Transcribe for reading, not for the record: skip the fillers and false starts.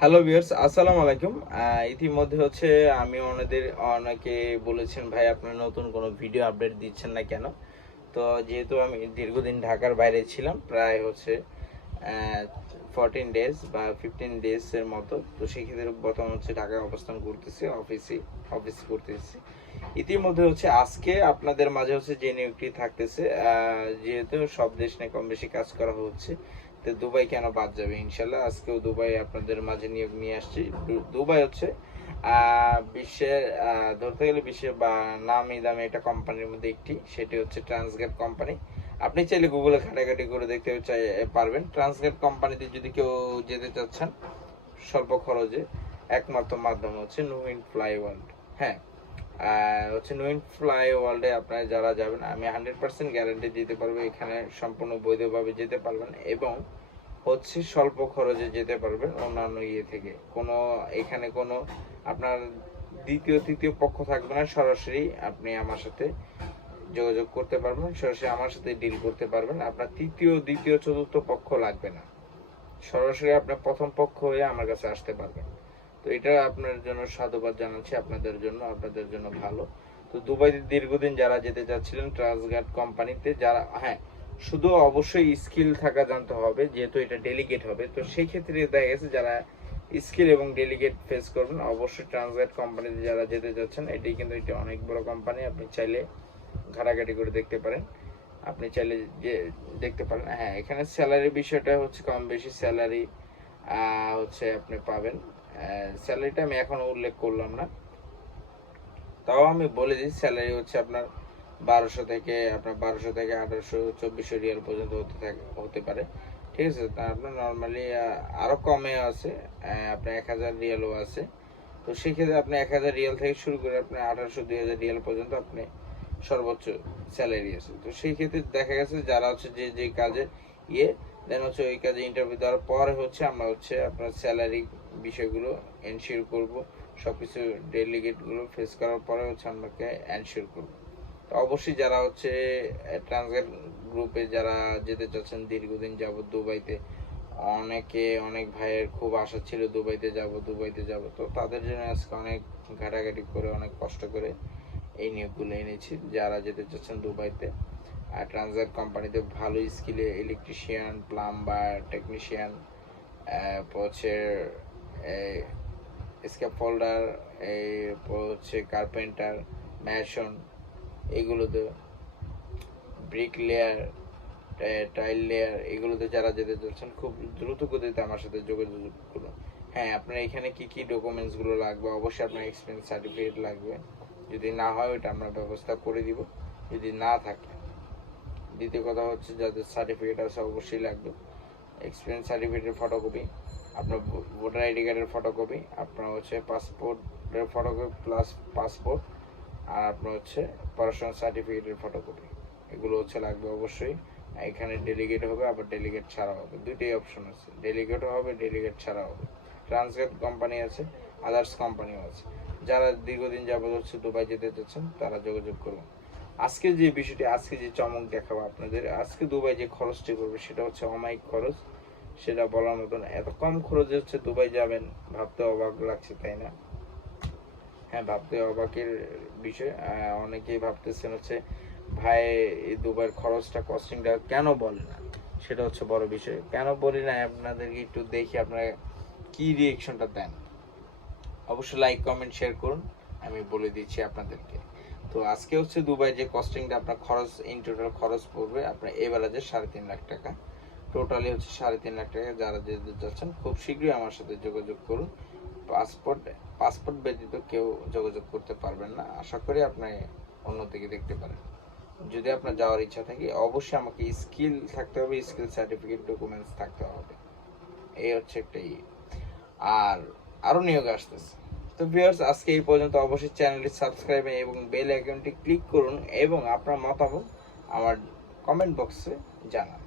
Hello viewers, আসসালামু আলাইকুম। ইতিমধ্যে আমি অনেকে বলেছেন, ভাই আপনার নতুন কোনো ভিডিও আপডেট দিচ্ছেন না কেন? তো যেহেতু আমি দীর্ঘদিন ঢাকার বাইরে ছিলাম, প্রায় 14 ডেজ বা 15 ডেজ এর মতো। তো সেক্ষেত্রে বর্তমান ঢাকায় অবস্থান করতেছি, অফিস করতেছি। ইতিমধ্যে আজকে আপনাদের মাঝে যে নিয়োগটি থাকতেছে, যেহেতু সব দেশ নিয়ে কম বেশি কাজ করা হচ্ছে, তো দুবাই কেন বাদ যাবে? ইনশাল্লাহ আজকেও দুবাই আপনাদের মাঝে নিয়োগ নিয়ে আসছি। দুবাই বিশ্বের, ধরতে গেলে বিশ্বের বা নামি দামি একটা কোম্পানির মধ্যে একটি, সেটি হচ্ছে ট্রান্সগেট কোম্পানি। আপনি চাইলে গুগলে ঘাটাঘাটি করে দেখতে পারবেন। ট্রান্সগেট কোম্পানিতে যদি কেউ যেতে চাচ্ছেন স্বল্প খরচে, একমাত্র মাধ্যম হচ্ছে নুইন ফ্লাই ওয়ার্ল্ড। হ্যাঁ, নুইন ফ্লাই ওয়ার্ল্ডে আপনারা যারা যাবেন, আমি 100% গ্যারান্টি দিতে পারবো এখানে সম্পূর্ণ বৈধভাবে যেতে পারবেন এবং স্বল্প খরচে যেতে পারবেন। অন্যান্য থেকে এখানে কোনো আপনার দ্বিতীয় তৃতীয় পক্ষ থাকবে না। সরাসরি আপনি আমার সাথে যোগাযোগ করতে পারবেন, সরাসরি আমার সাথে ডিল করতে পারবেন। আপনার তৃতীয় দ্বিতীয় চতুর্থ পক্ষ লাগবে না, সরাসরি আপনার প্রথম পক্ষ হয়ে আমার কাছে আসতে পারবেন। তো এটা আপনার জন্য সাধুবাদ জানাচ্ছি, আপনাদের জন্য ভালো। তো দুবাইতে দীর্ঘদিন যারা যেতে চাচ্ছিলেন ট্রান্সগার্ড কোম্পানিতে, যারা, হ্যাঁ, শুধু অবশ্যই স্কিল থাকা জানতে হবে, যেহেতু এটা ডেলিগেট হবে। তো সেই ক্ষেত্রে দেখা গেছে যারা স্কিল এবং ডেলিগেট ফেস করবেন, অবশ্যই ট্রান্সগার্ড কোম্পানিতে যারা যেতে চাচ্ছেন, এটাই কিন্তু এটা অনেক বড় কোম্পানি। আপনি চাইলে ঘাটাঘাটি করে দেখতে পারেন, আপনি চাইলে যে দেখতে পারেন। হ্যাঁ, এখানে স্যালারি বিষয়টা কম বেশি স্যালারি আপনি পাবেন। স্যালারিটা আমি এখন উল্লেখ করলাম না, তাও আমি বলে দিই। স্যালারি আপনার 1200 থেকে 1800 2400 রিয়াল পর্যন্ত হতে পারে। ঠিক আছে, তা আপনার নর্মালি আরো কমে আছে, আপনার 1000 রিয়ালও আছে। তো সেক্ষেত্রে আপনি 1000 রিয়াল থেকে শুরু করে আপনি 1800 2000 রিয়াল পর্যন্ত আপনি সর্বোচ্চ স্যালারি আছে। তো সেই ক্ষেত্রে দেখা গেছে যারা যে যে কাজে দেন ওই কাজে ইন্টারভিউ দেওয়ার পরে আমরা আপনার স্যালারি বিষয়গুলো এনশিওর করব। সবকিছু ডেলিগেট গুলো ফেস করার পরে আমাকে এনশিওর করব। তো অবশ্যই যারা ট্রান্সগেট গ্রুপে যারা যেতে চাচ্ছেন দীর্ঘদিন যাবত দুবাইতে, অনেক ভাইয়ের খুব আশা ছিল দুবাইতে যাব। তো তাদের জন্য আজকে অনেক ঘাটাঘাটি করে, অনেক কষ্ট করে এই নিয়োগগুলো এনেছি। যারা যেতে চাচ্ছেন দুবাইতে আর ট্রান্সগেট কোম্পানিতে ভালো স্কিলে ইলেকট্রিশিয়ান, প্লাম্বার, টেকনিশিয়ান, হচ্ছে স্ক্যাফোল্ডার, কার্পেন্টার, ম্যাশন, এগুলোতে ব্রিক লেয়ার, টাইল লেয়ার, এগুলোতে যারা যেতে চাচ্ছেন খুব দ্রুত গতিতে আমার সাথে যোগাযোগ করুন। হ্যাঁ, আপনার এখানে কি কি ডকুমেন্টসগুলো লাগবে? অবশ্যই আপনার এক্সপিরিয়েন্স সার্টিফিকেট লাগবে। যদি না হয় ওইটা আমরা ব্যবস্থা করে দিব। যদি না থাকে, দ্বিতীয় কথা যাদের সার্টিফিকেট আছে অবশ্যই লাগবে এক্সপিরিয়েন্স সার্টিফিকেটের ফটোকপি, আপনার ভোটার আইডি কার্ডের ফটোকপি, আপনার পাসপোর্টের ফটোকপি প্লাস পাসপোর্ট, আর আপনার পড়াশোনার সার্টিফিকেটের ফটোকপি, এগুলো লাগবে অবশ্যই। এখানে ডেলিগেট হবে, আবার ডেলিগেট ছাড়া হবে, দুইটাই অপশন আছে, ডেলিগেটও হবে, ডেলিগেট ছাড়া হবে। ট্রান্সগেট কোম্পানি আছে, আদার্স কোম্পানিও আছে। যারা দীর্ঘদিন যাবত দুবাই যেতে চাচ্ছেন তারা যোগাযোগ করুন। আজকে যে বিষয়টি, আজকে যে চমক দেখাবো আপনাদের, আজকে দুবাই যে খরচটি করবে সেটা অমায়িক খরচ। সেটা বলার মতন, এত কম খরচে দুবাই যাবেন, ভাবতে অবাক লাগছে, তাই না? হ্যাঁ, ভাবতে অবাকের বিষয়। অনেকেই ভাবতেছেন ভাই এই দুবাইয়ের খরচটা, কস্টিংটা কেন বলে না, সেটা বড় বিষয়। কেন বলি না আপনাদেরকে একটু দেখি আপনারা কি রিয়েকশনটা দেন। অবশ্যই লাইক কমেন্ট শেয়ার করুন, আমি বলে দিচ্ছি আপনাদেরকে। তো আজকে দুবাই যে কস্টিংটা আপনার খরচ, ইন টোটাল খরচ পড়বে আপনার এভারেজে 3.5 লাখ টাকা। টোটালি 3.5 লাখ টাকা। যারা যেতে যাচ্ছেন খুব শীঘ্রই আমার সাথে যোগাযোগ করুন। পাসপোর্ট ব্যতীত কেউ যোগাযোগ করতে পারবেন না। আশা করি আপনি অন্যদিকে দেখতে পারেন। যদি আপনার যাওয়ার ইচ্ছা থাকে অবশ্যই আমাকে স্কিল থাকতে হবে, স্কিল সার্টিফিকেট ডকুমেন্টস থাকতে হবে। এই একটা আর আরো নিয়োগ আসতেছে। তো ভিউয়ার্স, আজকে এই পর্যন্ত। অবশ্যই চ্যানেলটি সাবস্ক্রাইব এবং বেল আইকনটি ক্লিক করুন এবং আপনার মতামত আমার কমেন্ট বক্সে জানান।